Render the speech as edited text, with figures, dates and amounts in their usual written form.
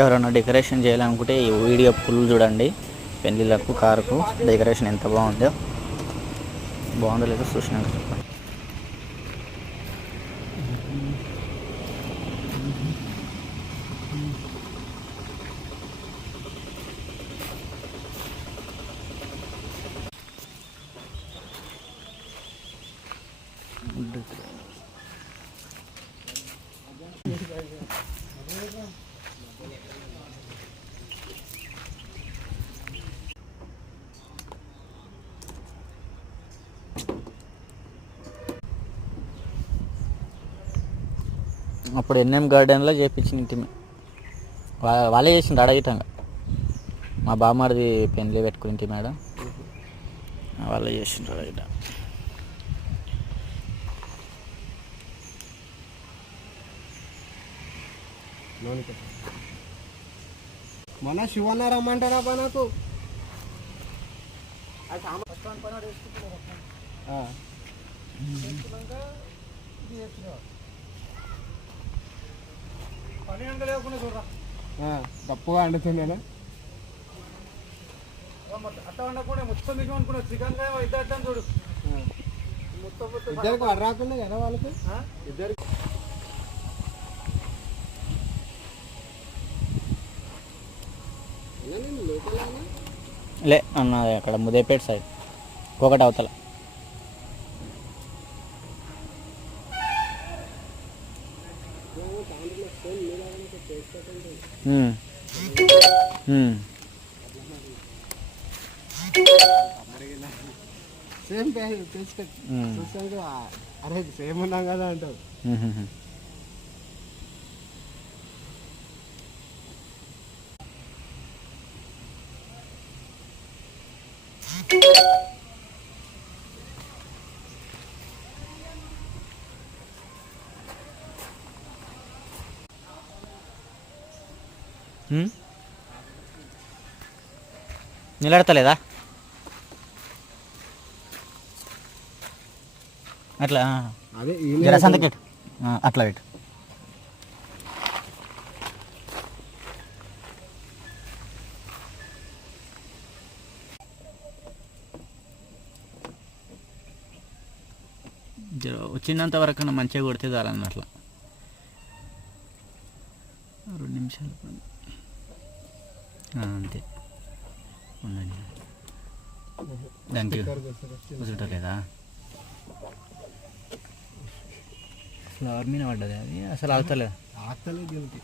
ఎవరైనా డెకరేషన్ చేయాలనుకుంటే ఈ వీడియో ఫుల్ చూడండి. పెళ్ళిళ్ళకు కారుకు డెకరేషన్ ఎంత బాగుందో లేదో చూసినాక చెప్పండి. అప్పుడు ఎన్ఎం గార్డెన్లో చేయించిన ఇంటిమే వాళ్ళే చేసిండు అడగితంగా. మా బామ్మడిది పెళ్ళి పెట్టుకుని ఇంటి మేడం వాళ్ళే చేసిండ్రు అడగిట. మన శివన్న రమ్మంటారా పా నాకు తప్పుగా అండుతుంది కదా అట్లా ఉండకుండా మొత్తం మీకు అనుకున్నా చికెన్ ఇద్దరు చూడు ఇద్దరికి వడ రాకుండా కదా వాళ్ళకి ఇద్దరికి లే అన్నది అక్కడ ముదేపేట సైడ్ ఒకటి అవతల. సేమ్ టేస్ట్ చూసాక అరే సేమ్ ఉన్నాం కదా అంటావు. నిలడతలేదా అట్లా అదే సంతకెట్ అట్లా పెట్టు. వచ్చినంత వరకు మంచిగా కొడితే చాలన్న అట్లా 2 నిమిషాలు అంతే ఉండండి. దానికి కుదరలేదా ఫ్లవర్ మీద పడ్డది అది అసలు ఆగుతలేదు. ఆగుతలేదు దీనికి.